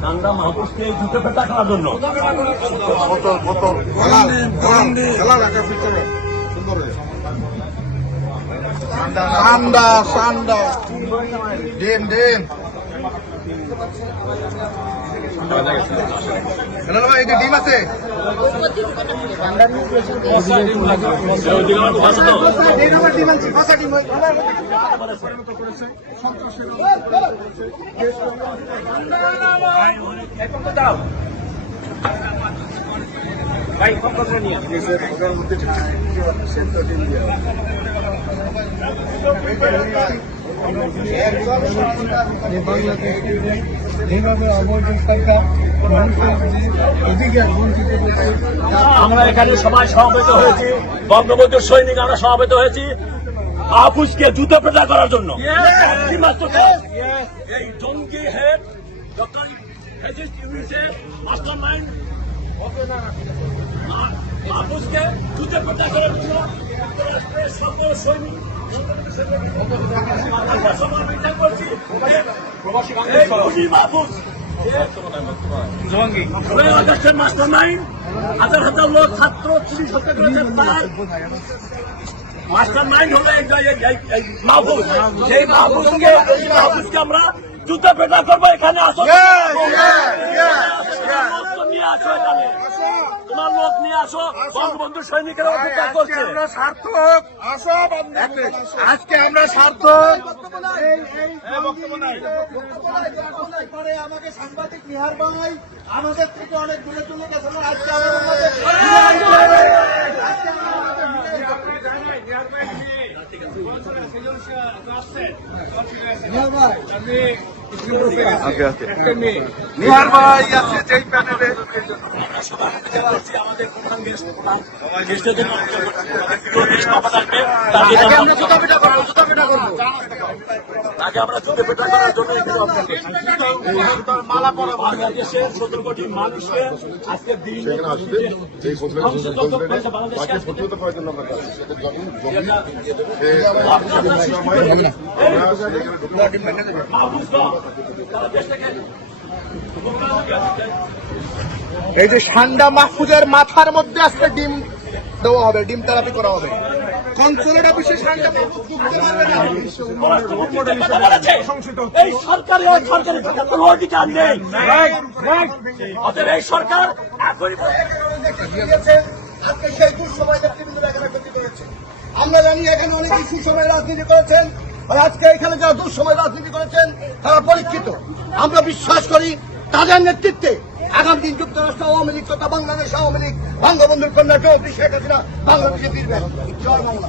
সান্ডা মাহফুজকে জুতো পেটা করার জন্য ডিম ডিম ডিম আছে আমরা এখানে সবাই সমবেত হয়েছি, বঙ্গবন্ধুর সৈনিক আমরা সমবেত হয়েছি মাহফুজকে জুতো পেটা করার জন্য। এই জঙ্গি হেড ডক্টর মাস্টার মাইন্ড মাহফুজকে জুতো পেটা করার জন্য সকল সৈনিক মাহফুজ মাস্টার মাইন্ড, হাজার হাজার লোক ছাত্র পুলিশ হত্যা করেছেন। তার মাস্টার মাইন্ড হলো মাহফুজ। সেই মাহফুজকে আমরা জুতো পেটা করবো। এখানে আসো, নিয়ে আসো, এখানে তোমার লোক নিয়ে আসো। বঙ্গবন্ধু সৈনিকেরা অধিকার করছে। সার্থক আজকে আমরা সার্থক। আমাকে সাংবাদিক নিহার ভাই আমাদের থেকে অনেক দূরে চলে গেছেন। আজকে নিহার ভাই আছে যেই প্যানেলে আমাদের প্রধান গেস্ট তাকে আমরা জুতো পেটা করার জন্য মালা পরা বাংলাদেশের 17 কোটি মানুষকে আজকের দিন এই যে সান্ডা মাহফুজের মাথার মধ্যে আজকে ডিম দেওয়া হবে, ডিম থেরাপি করা হবে। কনসুলেট অফিসে সান্ডা মাহফুজ ঢুকতে পারবে না। এই সরকারের কোনো অধিকার নেই। অতএব এই সরকার আজকে সেই দুঃসময় নেতৃবৃন্দরা এখানে ক্ষতি করেছে। আমরা জানি এখানে অনেকে সুসময় রাজনীতি করেছেন, আর আজকে এখানে যারা দুঃসময় রাজনীতি করেছেন তারা পরীক্ষিত। আমরা বিশ্বাস করি তাদের নেতৃত্বে আগামী দিন যুক্তরাষ্ট্র আওয়ামী লীগ তথা বাংলাদেশ আওয়ামী লীগ বঙ্গবন্ধুর কন্যা চৌধুরী শেখ হাসিনা বাংলাদেশে ফিরবেন। জয় বাংলা।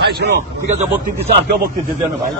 ভাই শোনো, ঠিক আছে, বক্তৃতা দিচ্ছে, আর কেউ বক্তৃতা দেন ভাই।